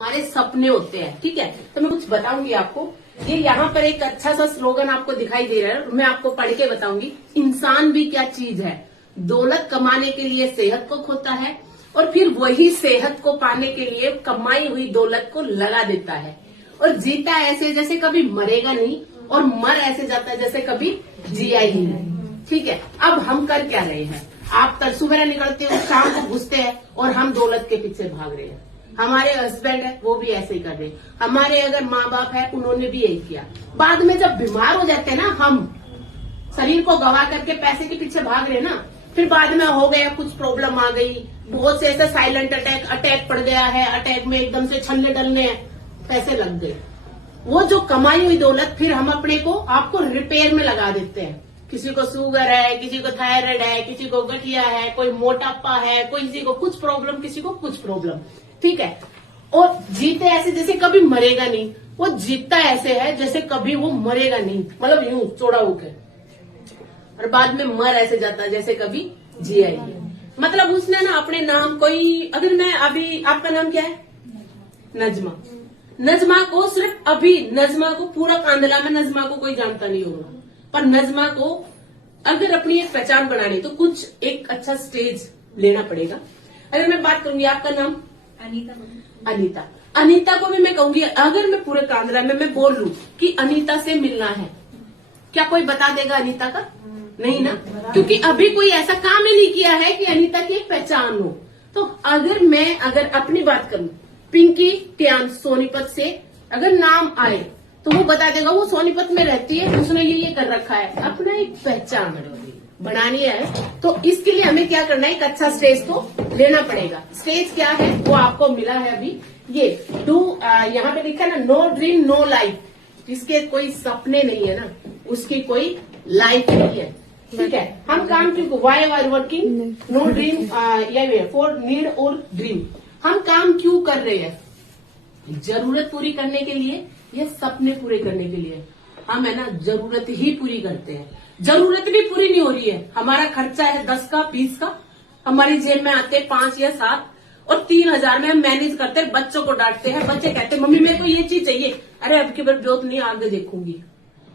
हमारे सपने होते हैं, ठीक है। तो मैं कुछ बताऊंगी आपको। ये यहाँ पर एक अच्छा सा स्लोगन आपको दिखाई दे रहा है, मैं आपको पढ़ के बताऊंगी। इंसान भी क्या चीज है, दौलत कमाने के लिए सेहत को खोता है और फिर वही सेहत को पाने के लिए कमाई हुई दौलत को लगा देता है और जीता ऐसे जैसे कभी मरेगा नहीं और मर ऐसे जाता है जैसे कभी जिया ही नहीं, ठीक है। अब हम कर क्या रहे हैं, आप सुबह निकलते हो, शाम को घुसते हैं और हम दौलत के पीछे भाग रहे हैं। हमारे हस्बैंड है वो भी ऐसे ही कर रहे हैं, हमारे अगर माँ बाप है उन्होंने भी यही किया। बाद में जब बीमार हो जाते हैं ना, हम शरीर को गवा करके पैसे के पीछे भाग रहे ना, फिर बाद में हो गया कुछ प्रॉब्लम आ गई, बहुत से ऐसे साइलेंट अटैक पड़ गया है, अटैक में एकदम से छल्ले डलने पैसे लग गए। वो जो कमाई हुई दौलत फिर हम अपने को आपको रिपेयर में लगा देते हैं। किसी को शुगर है, किसी को थायराइड है, किसी को गठिया है, कोई मोटापा है, किसी को कुछ प्रॉब्लम, किसी को कुछ प्रॉब्लम, ठीक है। और जीते ऐसे जैसे कभी मरेगा नहीं, वो जीतता ऐसे है जैसे कभी वो मरेगा नहीं, मतलब यूं चौड़ा होकर, और बाद में मर ऐसे जाता है जैसे कभी जिया ही है। मतलब उसने ना अपने नाम कोई, अगर मैं अभी, आपका नाम क्या है? नजमा। नजमा को सिर्फ अभी, नजमा को पूरा कांदला में नजमा को कोई जानता नहीं होगा, पर नजमा को अगर अपनी एक पहचान बनानी तो कुछ एक अच्छा स्टेज लेना पड़ेगा। अगर मैं बात करूंगी, आपका नाम? अनीता। अनीता को भी मैं कहूंगी, अगर मैं पूरे कांदला में मैं बोल लूं कि अनीता से मिलना है, क्या कोई बता देगा अनीता का? नहीं ना, क्योंकि अभी कोई ऐसा काम ही नहीं किया है कि अनीता की एक पहचान हो। तो अगर अपनी बात करूं, पिंकी ट्यान सोनीपत से अगर नाम आए तो वो बता देगा वो सोनीपत में रहती है, उसने ये कर रखा है, अपना एक पहचान बनानी है। तो इसके लिए हमें क्या करना है, एक अच्छा स्टेज तो लेना पड़ेगा। स्टेज क्या है वो आपको मिला है अभी, ये यहाँ पे लिखा है ना, नो ड्रीम नो लाइफ। जिसके कोई सपने नहीं है ना, उसकी कोई लाइफ नहीं है, ठीक है। हम काम क्यों, why are working, no dream for need और ड्रीम। हम काम क्यों कर रहे हैं? जरूरत पूरी करने के लिए या सपने पूरे करने के लिए? हम है ना जरूरत ही पूरी करते हैं, जरूरत भी पूरी नहीं हो रही है। हमारा खर्चा है 10 का 20 का, हमारी जेब में आते 5 या 7 और 3000 में हम मैनेज करते हैं। बच्चों को डांटते हैं, बच्चे कहते हैं मम्मी मेरे को ये चीज चाहिए, अरे अब की बार जोत नहीं, आगे देखूंगी,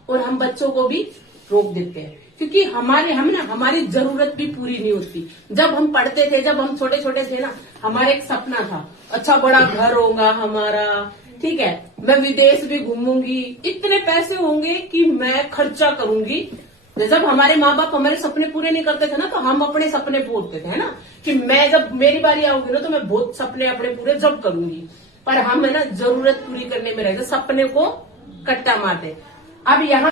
और हम बच्चों को भी रोक देते हैं क्योंकि हमारी जरूरत भी पूरी नहीं होती। जब हम पढ़ते थे, जब हम छोटे छोटे थे ना, हमारा एक सपना था, अच्छा बड़ा घर होगा हमारा, ठीक है, मैं विदेश भी घूमूंगी, इतने पैसे होंगे कि मैं खर्चा करूंगी। जब हमारे माँ बाप हमारे सपने पूरे नहीं करते थे ना, तो हम अपने सपने पूरते थे, है ना, कि मैं जब मेरी बारी आऊंगी ना तो मैं बहुत सपने अपने पूरे जब करूंगी। पर हम है ना जरूरत पूरी करने में रहते, सपने को कट्टा मारते। अब यहाँ